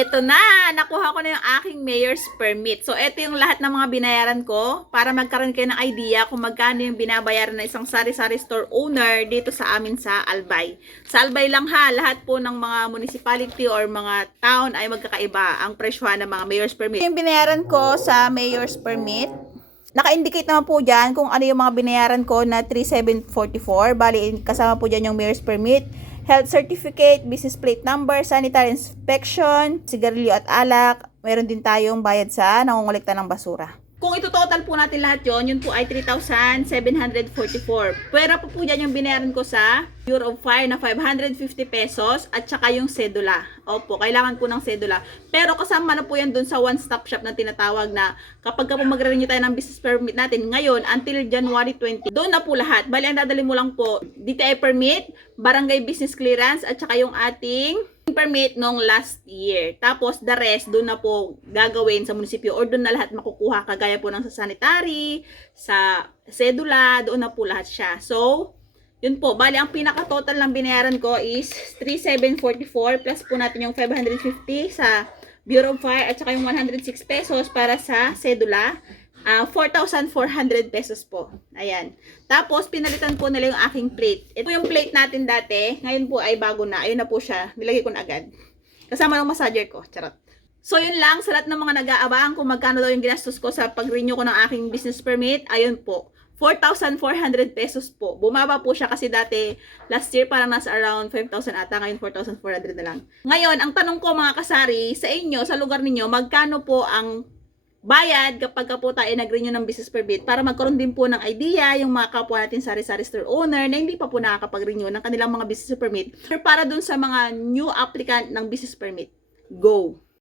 Ito na, nakuha ko na yung aking mayor's permit. So, ito yung lahat ng mga binayaran ko para magkaroon kayo ng idea kung magkano yung binabayaran ng isang sari-sari store owner dito sa amin sa Albay. Sa Albay lang ha, lahat po ng mga municipality or mga town ay magkakaiba ang presyohan ng mga mayor's permit. Yung binayaran ko sa mayor's permit, naka-indicate naman po dyan kung ano yung mga binayaran ko na 3,744. Bali, kasama po dyan yung mayor's permit, health certificate, business plate number, sanitary inspection, sigarilyo at alak. Meron din tayong bayad sa nangongolekta ng basura. Kung ito-total po natin lahat yun po ay 3,744. Pwera po dyan yung binayaran ko sa Bureau of Fire na 550 pesos at saka yung sedula. Opo, kailangan po ng sedula. Pero kasama na po yan dun sa one-stop shop na tinatawag na kapag po magre-renew tayo ng business permit natin ngayon until January 20, doon na po lahat. Bali, ang dadali mo lang po, DTI permit, barangay business clearance at saka yung ating permit nung last year. Tapos, the rest, doon na po gagawin sa munisipyo or doon na lahat makukuha. Kagaya po ng sa sanitary, sa sedula, doon na po lahat siya. So, yun po. Bali, ang pinaka-total ng binayaran ko is 3,744 plus po natin yung 550 sa Bureau of Fire at saka yung 106 pesos para sa sedula. 4,400 pesos po. Ayan. Tapos, pinalitan po nila yung aking plate. Ito yung plate natin dati. Ngayon po ay bago na. Ayun na po siya. Nilagay ko na agad. Kasama ng massager ko. Charot. So, yun lang. Sa lahat ng mga nag-aabang kung magkano daw yung ginastos ko sa pag-renew ko ng aking business permit. Ayun po. 4,400 pesos po. Bumaba po siya kasi dati last year parang nasa around 5,000 ata. Ngayon 4,400 na lang. Ngayon, ang tanong ko mga kasari, sa inyo, sa lugar ninyo, magkano po ang bayad kapag po tayo nag-renew ng business permit para magkaroon din po ng idea yung mga kapwa natin sari-sari store owner na hindi pa po nakakapag-renew ng kanilang mga business permit para dun sa mga new applicant ng business permit. Go!